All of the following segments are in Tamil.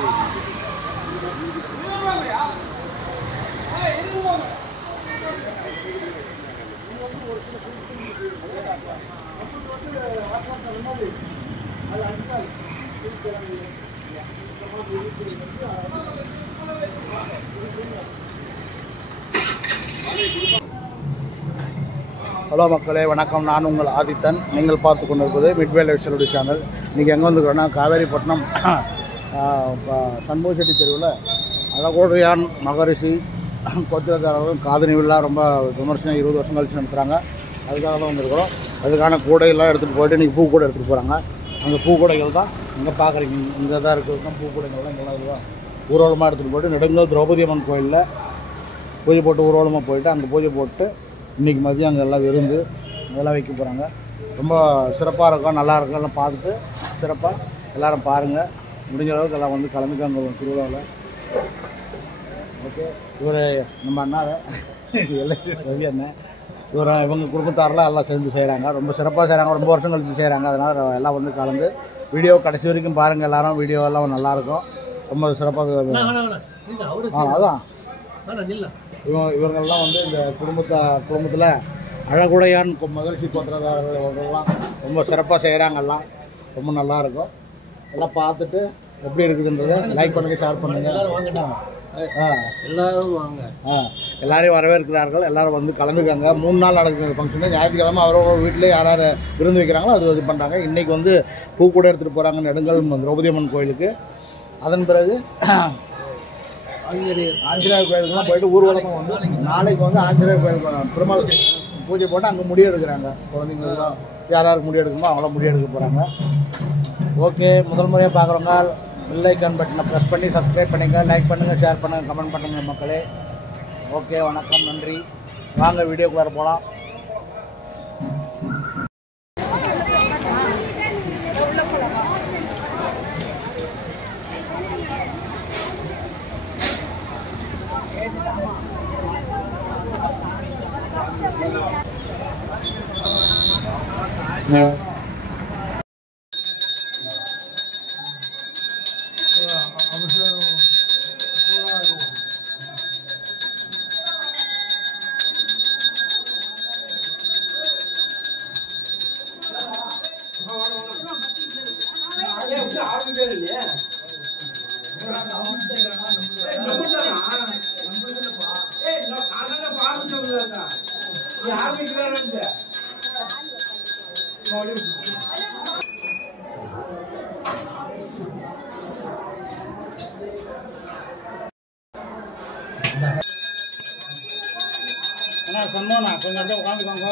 ஹலோ மக்களே, வணக்கம். நான் உங்கள் ஆதித்தன். நீங்கள் பார்த்து கொண்டிருப்பது மிட்வே லைஃப்ஸ்டைல் சேனல். இன்றைக்கி எங்கே வந்துருக்கோன்னா காவேரிப்பட்டினம் சண்முக செட்டி தெருவில் அழகோடையான் மகரிஷி கோத்திரக்காரர்களும் காதணி விழா ரொம்ப விமர்சனம் 20 வருஷம் கழிச்சு நடத்துகிறாங்க. அதுக்காக தான் வந்திருக்கிறோம். அதுக்கான கூடையெல்லாம் எடுத்துகிட்டு போயிட்டு இன்றைக்கி பூ கூடை எடுத்துகிட்டு போகிறாங்க. அந்த பூ கூடைகள் தான் இங்கே பார்க்குறீங்க. இங்கே தான் இருக்கிறது பூ கூடைகள்லாம் இங்கெல்லாம் இதுதான் ஊர்வலமாக எடுத்துகிட்டு போய்ட்டு நெடுங்கல் திரௌபதி அம்மன் கோயிலில் பூஜை போட்டு ஊர்வலமாக போயிட்டு அங்கே பூஜை போட்டு இன்றைக்கி மதியம் அங்கே எல்லாம் விருந்து இதெல்லாம் வைக்க போகிறாங்க. ரொம்ப சிறப்பாக இருக்கும், நல்லாயிருக்கும். எல்லாம் பார்த்துட்டு சிறப்பாக எல்லோரும் பாருங்கள். முடிஞ்ச அளவுக்கு எல்லாம் வந்து கலந்துக்காங்க திருவிழாவில். ஓகே, இவர் நம்ம அண்ணாவை ரவி அண்ணன் இவங்க குடும்பத்தாரெலாம் எல்லாம் சேர்ந்து செய்கிறாங்க. ரொம்ப சிறப்பாக செய்கிறாங்க. ரொம்ப வருஷம் கழிச்சு செய்கிறாங்க. அதனால் எல்லாம் வந்து கலந்து வீடியோ கடைசி வரைக்கும் பாருங்கள். எல்லோரும் வீடியோ எல்லாம் நல்லாயிருக்கும். ரொம்ப சிறப்பாக அதான் இவங்கெல்லாம் வந்து இந்த குடும்பத்தில் அழகுடையான் மகிழ்ச்சி கோத்திரக்காரர்கள்லாம் ரொம்ப சிறப்பாக செய்கிறாங்க. எல்லாம் ரொம்ப நல்லாயிருக்கும். எல்லாம் பார்த்துட்டு எப்படி இருக்குதுன்றதை லைக் பண்ணுங்கள், ஷேர் பண்ணுங்கள். எல்லாரும் வாங்க. எல்லாரையும் வரவேற்கிறார்கள். எல்லோரும் வந்து கலந்துக்காங்க. 3 நாள் நடக்குது ஃபங்க்ஷனு. ஞாயிற்றுக்கிழமை அவரோட வீட்டிலே யார் விருந்து வைக்கிறாங்களோ அது இது பண்ணுறாங்க. இன்றைக்கி வந்து பூக்கூட எடுத்துகிட்டு போகிறாங்க நெடுங்கல் திரௌபதி அம்மன் கோயிலுக்கு. அதன் பிறகு ஆஞ்சநேயர் கோயிலுக்குலாம் போயிட்டு ஊர்வலமாக வந்து நாளைக்கு வந்து ஆஞ்சநேயர் கோயிலுக்கு பெருமாள் பூஜை போட்டு அங்கே முடி எடுக்கிறாங்க. குழந்தைங்களுக்குலாம் யாருக்கு முடி எடுக்கணுமோ அவங்களாம் முடி எடுக்க போகிறாங்க. ஓகே, முதல் முறையாக பார்க்குறவங்க பெல் ஐக்கான் பட்டனை ப்ரெஸ் பண்ணி சப்ஸ்கிரைப் பண்ணுங்கள், லைக் பண்ணுங்கள், ஷேர் பண்ணுங்கள், கமெண்ட் பண்ணுங்கள் மக்களே. ஓகே, வணக்கம், நன்றி. வாங்க வீடியோக்குள்ளார போகலாம். சொன்னோண்ணா கொஞ்சம் அப்படியே உட்காந்துக்கோங்க.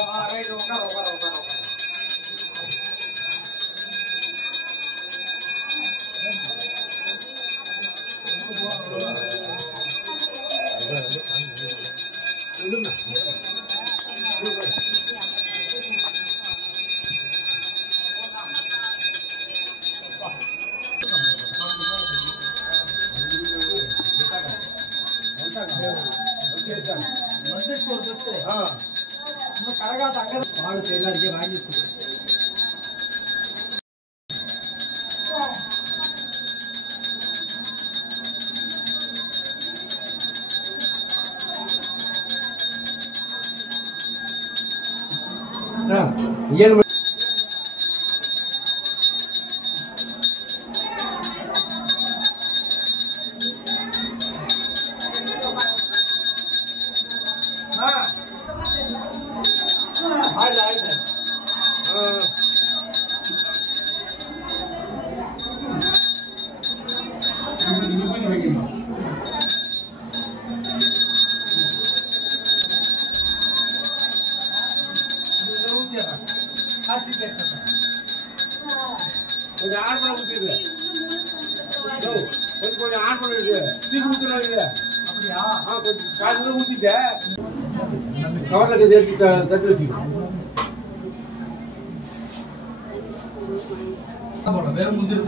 வேற முந்திரி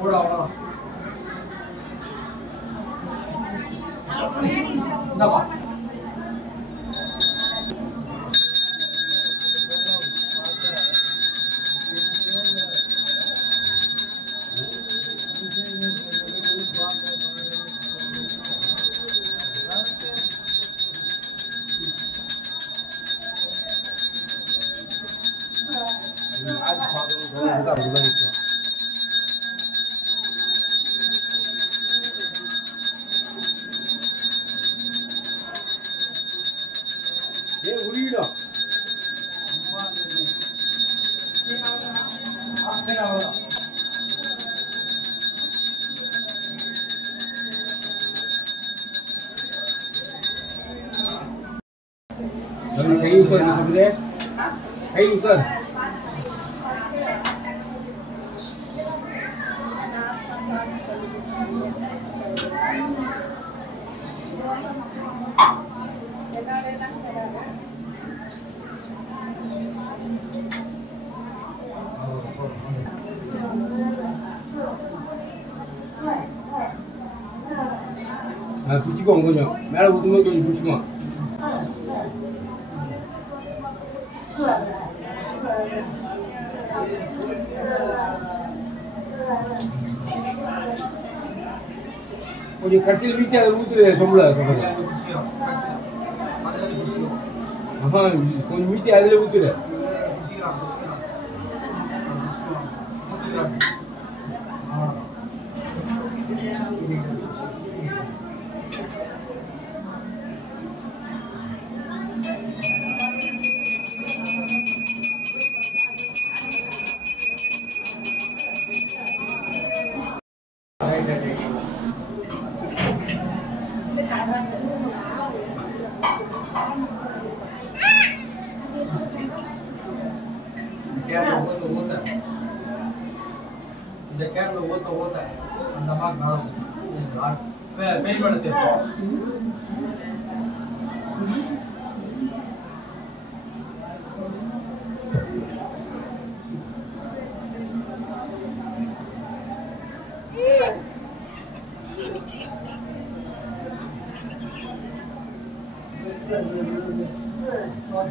கூட அவ்வளோ பிடிச்சிக்கோ கொஞ்சம் மேலே ஊற்றும்போது கொஞ்சம் பிடிச்சிக்கோ. கொஞ்சம் கடைசியில் வீட்டு அதை ஊற்றுரு சொல்ல சொல்லுங்க. கொஞ்சம் வீட்டு அதில் ஊற்றுரு. இந்த கேன்ல ஓட்ட அந்த மாதிரி பெயின் பண்ண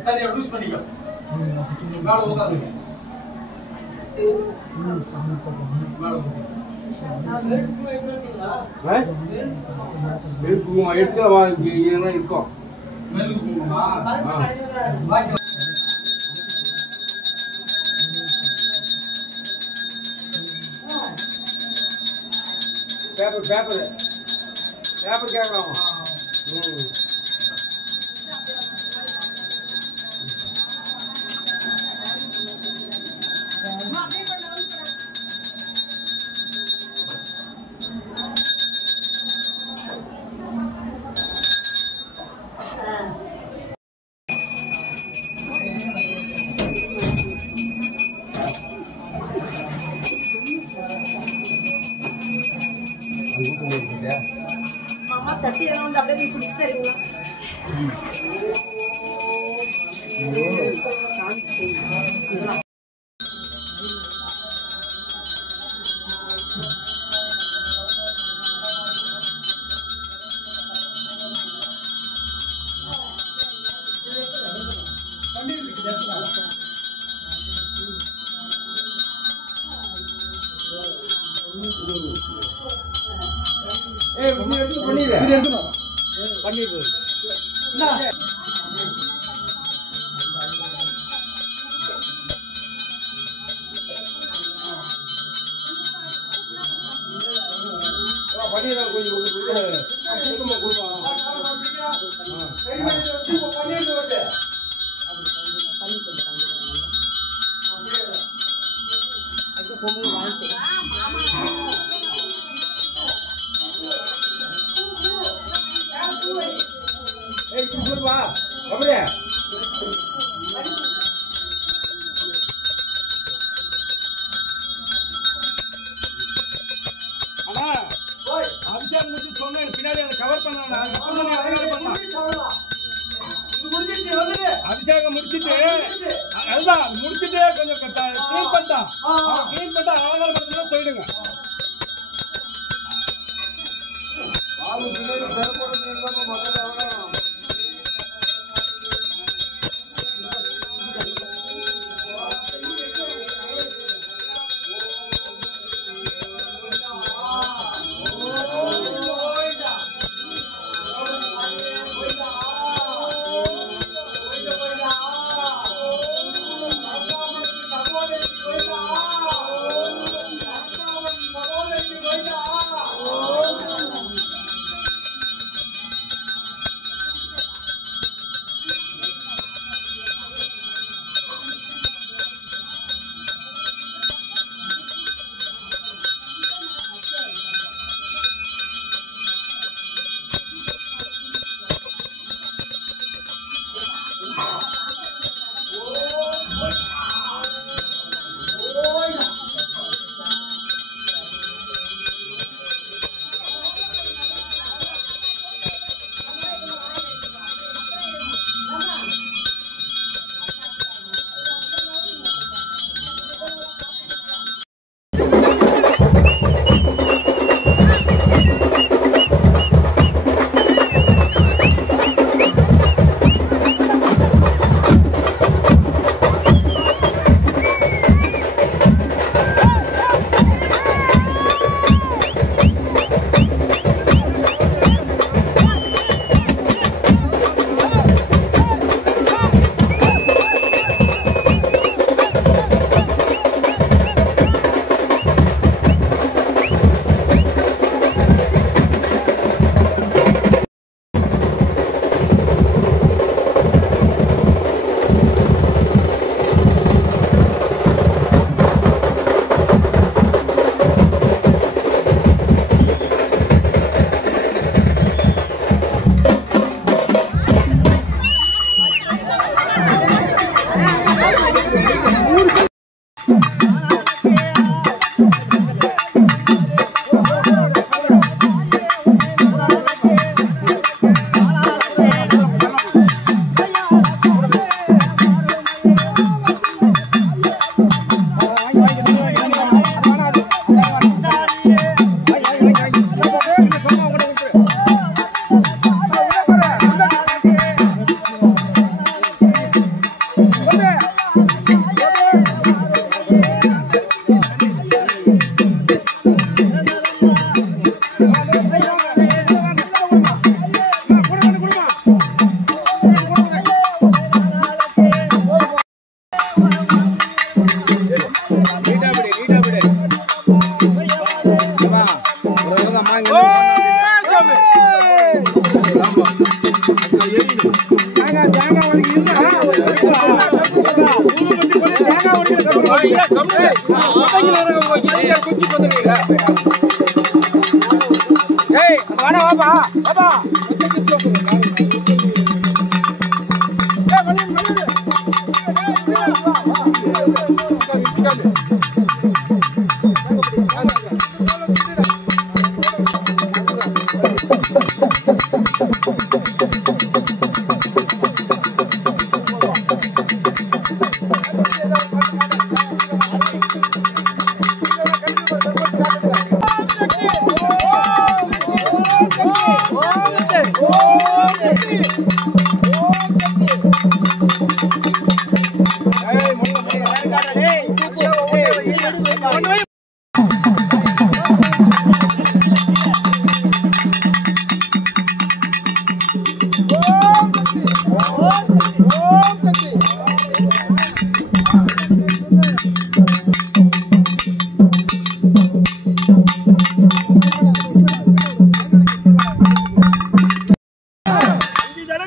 தனியா யூஸ் பண்ணிக்கோ. மேல உட்காருங்க. இருக்கும் பேப்பர் பேப்பர் பேப்பர் கேட்கலாம். தட்டி வந்து அப்படியே பிடிச்சி தருவீங்களா? அபிஷேகம் முடிச்சிட்டு அதுதான் முடிச்சிட்டு கொஞ்சம் கிளீன் பண்ணிட்டா அலங்காரம் போயிடுங்க.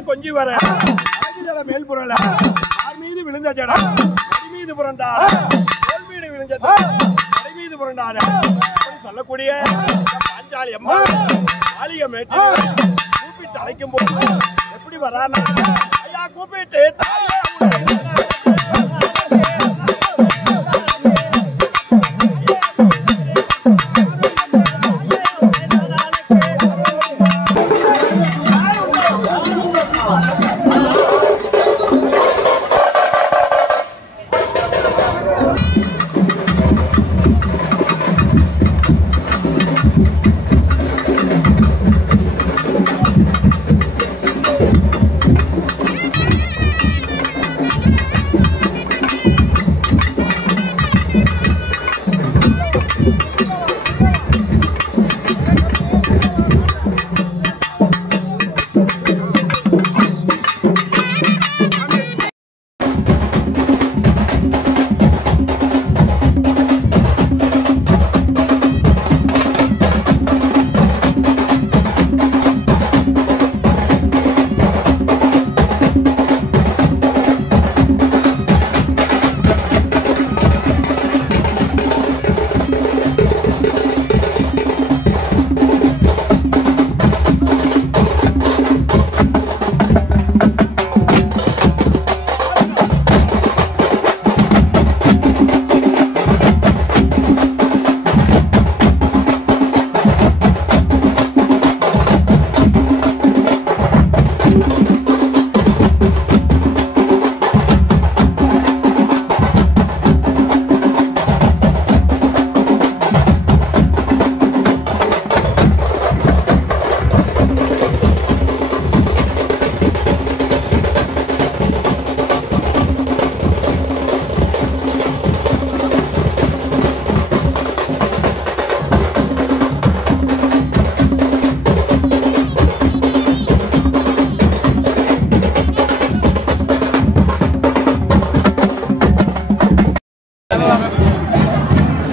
கொஞ்சி வர மேல் புறல யார் மீது விழுந்த ஜடா அடி மீது புரண்டாட தோல் மீது விழுந்த அடி மீது புரண்டாட சொல்லக்கூடிய பாஞ்சாலி அம்மா ஆலிய மேட்டு கூப்பிட்டு அழைக்கும் போது எப்படி வரானா ஐயா கூப்பிட்டு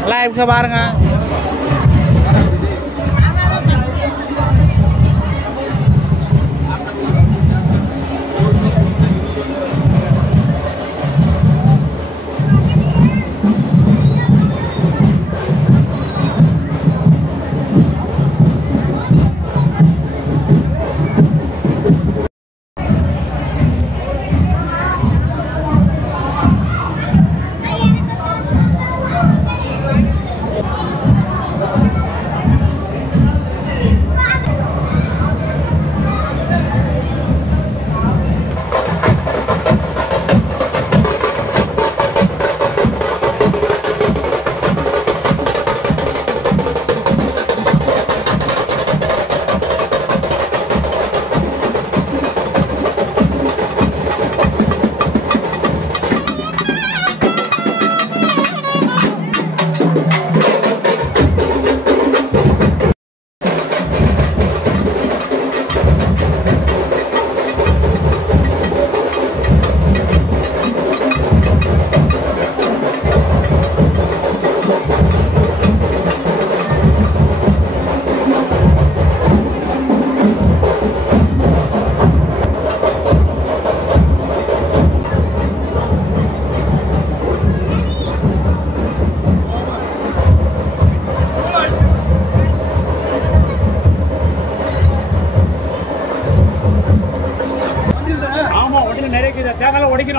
live பாருங்க.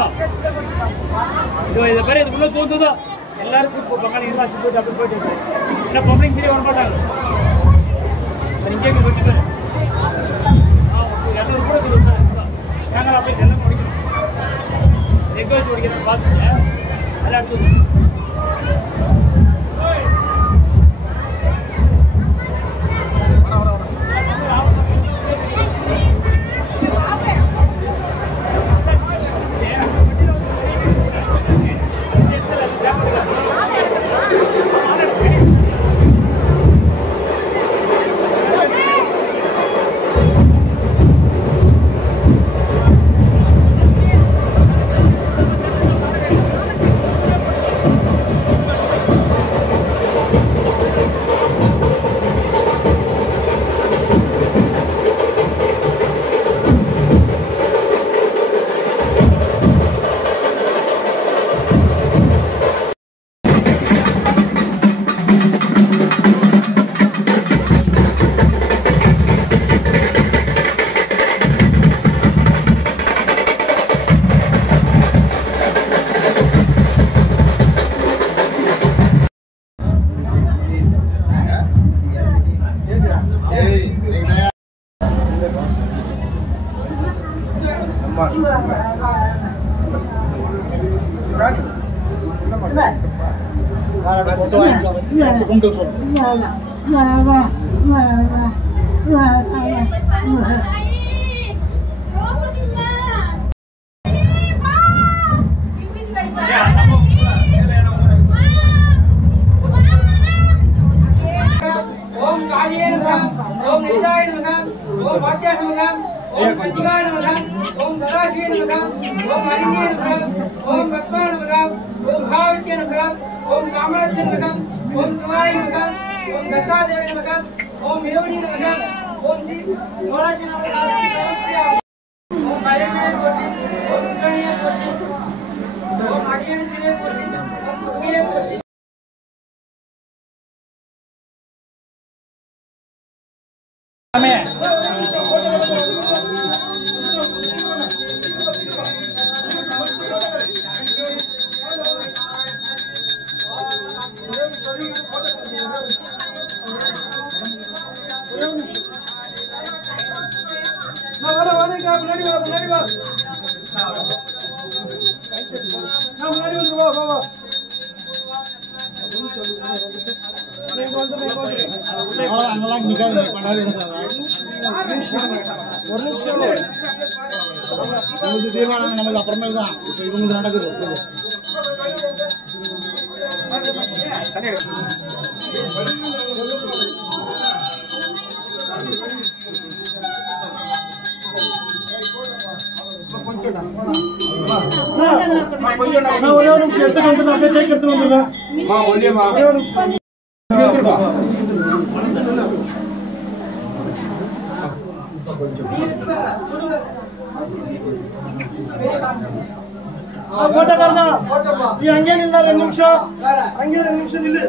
போயிடும். இதை பேர் இது உள்ள தோந்துதோ எல்லாருக்கும் இப்போ பங்காளி எல்லாம் போயிட்டு அப்படி போயிட்டு ஏன்னா பப்ளிக் தெரிய வர மாட்டாங்க. இங்கே போயிட்டு கூட நாங்கள் அப்படியே எல்லாம் முடிக்கணும். எங்கே வச்சு முடிக்கிறேன் பார்த்துட்டு எல்லாம் எடுத்து தீர்மானம் நமக்கு அப்புறமே தான் இப்போ இவங்களுக்கு நடக்குது. ஒரே ஒரு நிமிஷம் எடுத்துட்டு வந்து அப்படியே டேக் எடுத்துட்டு வந்துடுங்க. போட்டோக்காரனா நீ அங்கே நின்னா 2 நிமிஷம் அங்கே 2 நிமிஷம் நில்லு.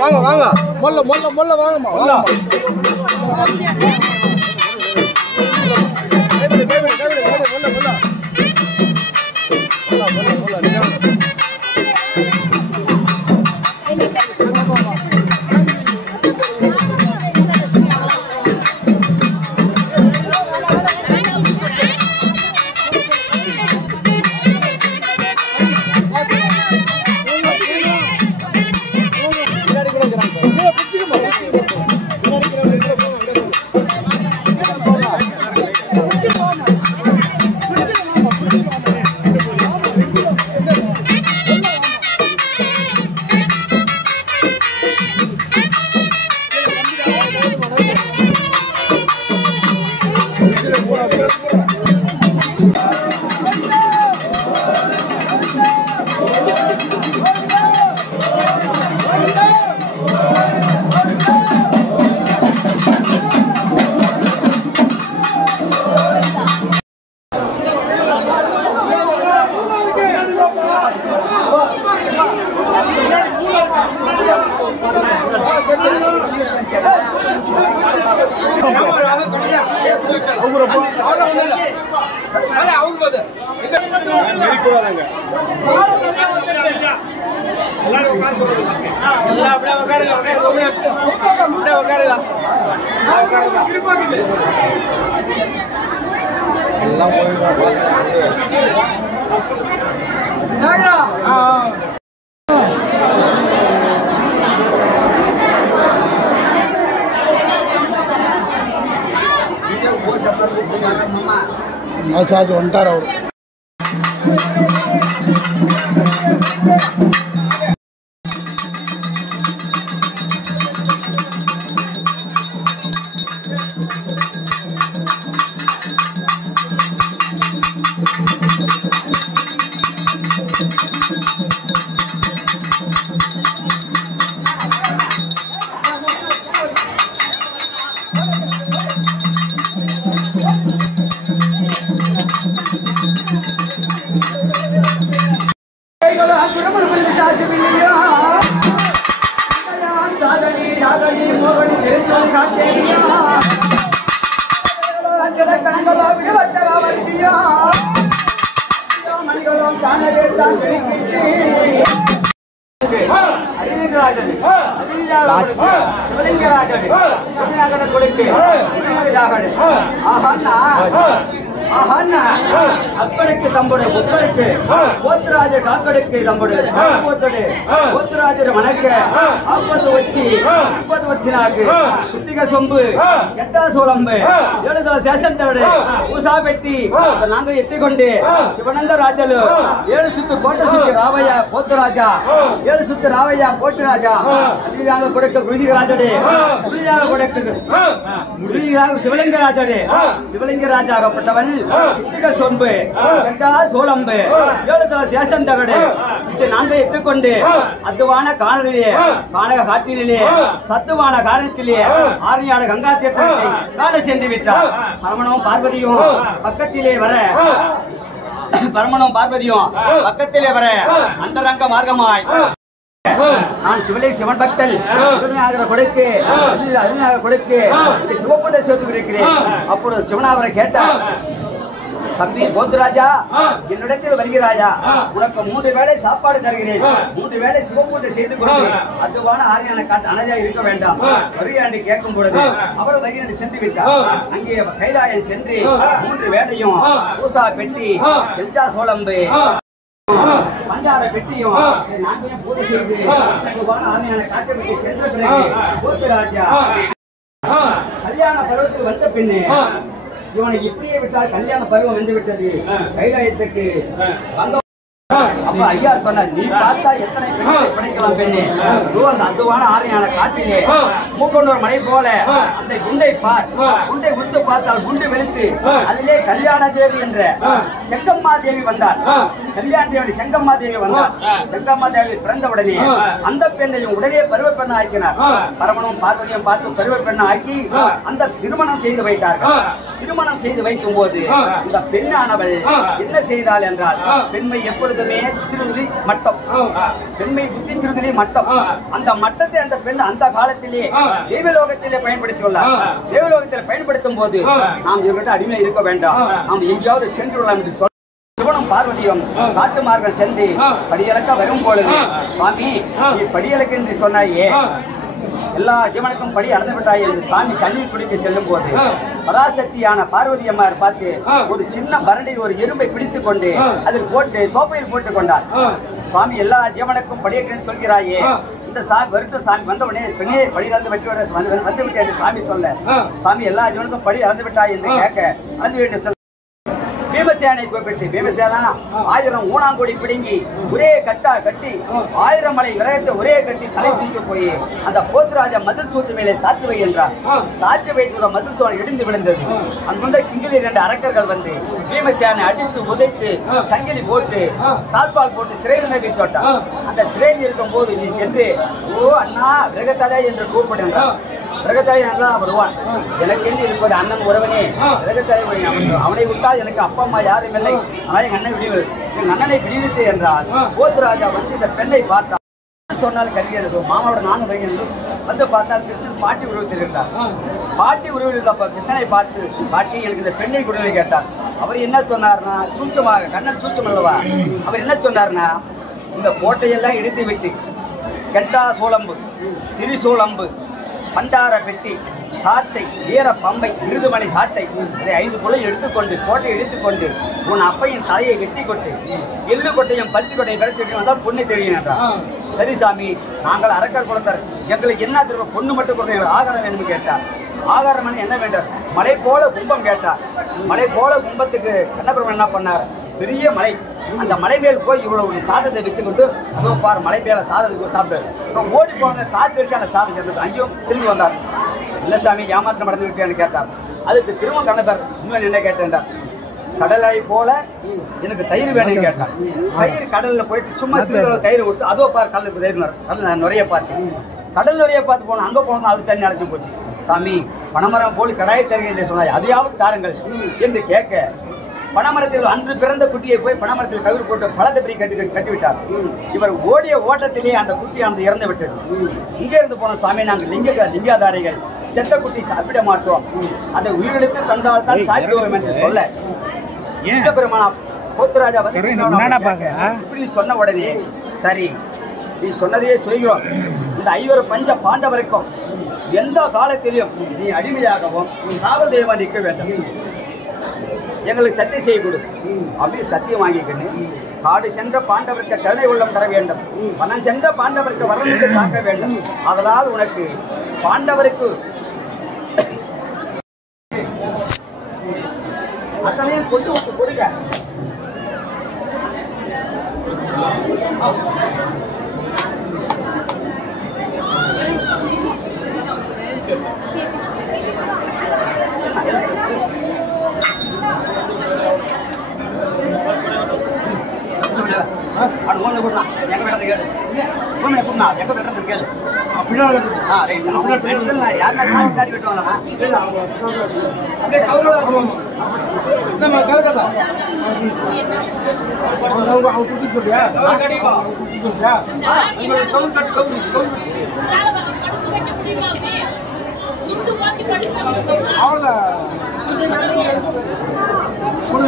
வாங்க வாங்க மொல்ல மொல்ல மொல்ல வாங்கம்மா மொல்ல சார்ஜ் வந்துட்டார் அவர். అక్కడికి తమ్ముడు ఒక్కడికి పోతురాజ కాకడికి తమ్ముడు పోతుడు పోతురాజు మనకి ఆపత్తు వచ్చి విపత్తు వచ్చినాక కుత్తిగా సొంబు ఎట్టా సోళంబు ఏడుదల శాసంతడు ఊసా పెట్టి నాంగ ఎత్తికొండి శివనంద రాజలు ఏడు సుత్తు కోట సుత్తి రావయ్య పోతురాజా ఏడు సుత్తు రావయ్య కోటిరాజా అది కొడుకు గురుజీ రాజడే గురుజా కొడుకు గురుజీ శివలింగ రాజడే శివలింగ రాజాగப்பட்டவன் இத்திக சொம்பு கண்டா சோளம்பு ஏழுதல சேஷம் தகடு இது நாங்க எத்துக்கொண்டு அத்துவான காணலிலே காணக காட்டிலே சத்துவான காரணத்திலே ஆரியான கங்கா தீர்த்தத்தை காண சென்று விட்டார் பரமனும் பார்வதியும் பக்கத்திலே வர அந்தரங்க மார்க்கமாய் நான் சிவன் பக்தன் கொடுக்கு அருணாக கொடுக்கு சிவபுதை சேர்த்து இருக்கிறேன் அப்பொழுது சிவனாவரை கேட்டார் தம்பி போத்துராஜா என்னிடத்தில் வருகிறாயா உனக்கு 3 வேளை சாப்பாடு தருகிறேன் 3 வேளை சிவபூஜை செய்து கொண்டு அதுவான ஆரியான காட்டு அனஜா இருக்க வேண்டாம் வருகிறாண்டி கேட்கும் பொழுது அவர் வருகிறாண்டி சென்று விட்டார் அங்கே கைலாயம் சென்று 3 வேளையும் பூசா பெட்டி எல்ஜா சோளம்பு பண்டார பெட்டியும் நாங்கள் பூஜை செய்து அதுவான ஆரியான காட்டை விட்டு சென்ற பிறகு போத்துராஜா கல்யாண பருவத்துக்கு வந்த பின்னே இவனை இப்படியே விட்டால் கல்யாண பருவம் வந்து விட்டது கைலாயத்துக்கு வந்த அப்ப ஐயா சொன்னார் நீ பார்த்தா எத்தனை பெண்களை படைக்கலாம் பெண்ணே அந்த அதுவான ஆரியான காட்டிலே மூக்கொண்டோர் மலை போல அந்த குண்டை பார் குண்டை உத்து பார்த்தால் குண்டு வெளுத்து அதிலே கல்யாண தேவி என்ற செங்கம்மா தேவி வந்தாள் கல்யாண தேவி செங்கம்மா தேவி வந்தாள் செங்கம்மா தேவி பிறந்தவுடனே அந்த பெண்ணையும் உடனே பருவ பெண்ணை ஆக்கினார் பரமனும் பார்வதியும் பார்த்து பருவ பெண்ணை ஆக்கி அந்த திருமணம் செய்து வைத்தார்கள் திருமணம் செய்து வைக்கும் போது இந்த பெண்ணானவள் என்ன செய்தாள் என்றால் பெண்மை எப்பொழுதுமே சிறுதுளி மட்டம் பெண்மை புத்தி சிறுதுளி மட்டம் அந்த மட்டத்தை அந்த பெண் அந்த காலத்திலே தேவலோகத்திலே பயன்படுத்தியுள்ளார் தேவலோகத்தில் பயன்படுத்தும் போது நாம் இவர்கிட்ட அடிமை இருக்க வேண்டாம் நாம் எங்கேயாவது சென்று விடலாம் என்று சொல்ல சிவனும் பார்வதியும் காட்டு மார்க்கம் சென்று படியளக்க வரும் பொழுது சுவாமி நீ படியளக்கு என்று சொன்னாயே எல்லா ஜீவனுக்கும் படி அளந்து விட்டாய் என்று சாமி கண்ணீர் குடிக்க செல்லும் போது பராசக்தியான பார்வதி அம்மார் பார்த்து ஒரு சின்ன பரண்டில் ஒரு எறும்பை பிடித்துக் கொண்டு அதில் போட்டு தோப்பையில் போட்டுக் கொண்டார் சுவாமி எல்லா ஜீவனுக்கும் படியேற்கிறேன் சொல்கிறாயே இந்த சாமி வருட்டும் சாமி வந்தவுடனே பெண்ணே படி அளந்து வெட்டி வந்து விட்டேன் என்று சாமி சொல்ல சாமி எல்லா ஜீவனுக்கும் படி அளந்து விட்டாய் என்று கேட்க அளந்து வேண்டும் சொல்ல பீமசேனை கூப்பிட்டு பீமசேனா 1000 ஊனாங்கொடி பிடுங்கி ஒரே கட்டா கட்டி 1000 மலை விரகத்தை ஒரே கட்டி தலை தூக்கி போய் அந்த போத்துராஜா மதில் சூத்து மேலே சாற்றி வை என்றார் சாற்றி வைத்து மதில் சோழன் இடிந்து விழுந்தது அங்குள்ள கிங்கிலி 2 அரக்கர்கள் வந்து பீமசேனை அடித்து உதைத்து சங்கிலி போட்டு தாழ்பால் போட்டு சிறையில் நம்பி போட்டார் அந்த சிறையில் இருக்கும் போது நீ சென்று ஓ அண்ணா விரகத்தலை என்று கூப்பிடுன்றார் விரகத்தலை நல்லா வருவான் எனக்கு என்று இருப்பது அண்ணன் உறவனே விரகத்தலை அவனை விட்டால் எனக்கு அப்பா அம்மா யாரும் இல்லை ஆனால் எங்க அண்ணன் எங்க அண்ணனை விடுவித்து என்றால் போத்துராஜா வந்து இந்த பெண்ணை பார்த்தா சொன்னால் கடிக்கிறது மாமாவோட நானும் வருகிறது வந்து பார்த்தால் கிருஷ்ணன் பாட்டி உருவத்தில் இருந்தார் பாட்டி உருவில் இருந்தப்ப கிருஷ்ணனை பார்த்து பாட்டி எனக்கு இந்த பெண்ணை குடிலை கேட்டார் அவர் என்ன சொன்னார்னா சூச்சமாக கண்ணன் சூச்சம் அல்லவா அவர் என்ன சொன்னார்னா இந்த கோட்டையெல்லாம் இடித்து விட்டு கெட்டா சோளம்பு திரிசூலம்பு பண்டார பெட்டி சாட்டை வீர பம்பை இருதுமணி சாட்டை இதை 5 பொருளை எடுத்துக்கொண்டு கோட்டை எடுத்துக்கொண்டு உன் அப்பையின் தலையை வெட்டி கொண்டு எள்ளு கொட்டையும் பருத்தி கொட்டையும் கிடைத்து வந்தால் பொண்ணு தெரியும் என்றார் சரி சாமி நாங்கள் அரக்கர் குலத்தர் எங்களுக்கு என்ன திரும்ப பொண்ணு மட்டும் கொடுத்த எங்களுக்கு ஆகாரம் வேணும்னு கேட்டார் ஆகாரம் என்ன வேண்டார் மலை போல கும்பம் கேட்டார் மலை போல கும்பத்துக்கு கண்ணபெருமான் என்ன பண்ணார் பெரிய மலை அந்த மலை மேல் போய் இவ்வளவு சாதத்தை வச்சுக்கிட்டு அதோ பார் மலை மேல சாதத்துக்கு சாப்பிட்டாரு ஓடி போன காத்திருச்சு அந்த சாதம் சேர்ந்தது அங்கேயும் திரும்பி வந்தார் இல்ல சாமி ஏமாற்றம் நடந்து விட்டேன்னு கேட்டார் அதுக்கு திரும்ப கண்ணபர் உண்மையில் என்ன கேட்டார் கடலை போல எனக்கு தயிர் வேணும்னு கேட்டார் தயிர் கடல்ல போயிட்டு சும்மா சிறிதளவு தயிர் விட்டு அதோ பார் கடலுக்கு தயிர் கடல் நுரைய பார்த்து கடல் நுரைய பார்த்து போனோம் அங்க போனோம் அது தண்ணி அடைச்சு போச்சு சாமி பணமரம் போல் கடாயை தருகிறேன் சொன்னாய் அதையாவது தாருங்கள் என்று கேட்க பனைமரத்தில் அன்று பிறந்த குட்டியை போய் பனைமரத்தில் கயிறு போட்டு பழத்தபடி கட்டிவிட்டார். இவர் ஓடிய ஓட்டத்திலே அந்த குட்டியானது இறந்து விட்டது. இங்கே இருந்து போன சாமி, நாங்கள் லிங்காதாரிகள் செத்த குட்டி சாப்பிட மாட்டோம், அதை உயிரிழத்து தந்தால் தான் சாப்பிடுவோம் என்று சொல்ல கிருஷ்ணபெருமானா போத்துராஜா வந்து இப்படி சொன்ன உடனே, சரி நீ சொன்னதையே செய்கிறோம், இந்த 5 பஞ்ச பாண்டவருக்கும் எந்த காலத்திலும் நீ அடிமையாகவும் காவல் தெய்வம் நிற்க வேண்டும், எங்களுக்கு சத்தியம் செய்ய கொடு அப்படி சத்தியம் வாங்கிக்கணும். காடு சென்ற பாண்டவருக்கு கருணை உள்ளம் தர வேண்டும், பணம் சென்ற பாண்டவருக்கு வரமிட்டு காக்க வேண்டும். அதனால் உனக்கு பாண்டவருக்கு அத்தனையும் கொண்டு வந்து கொடுக்க.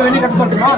வெளியே கட்ட சொல்லுமா?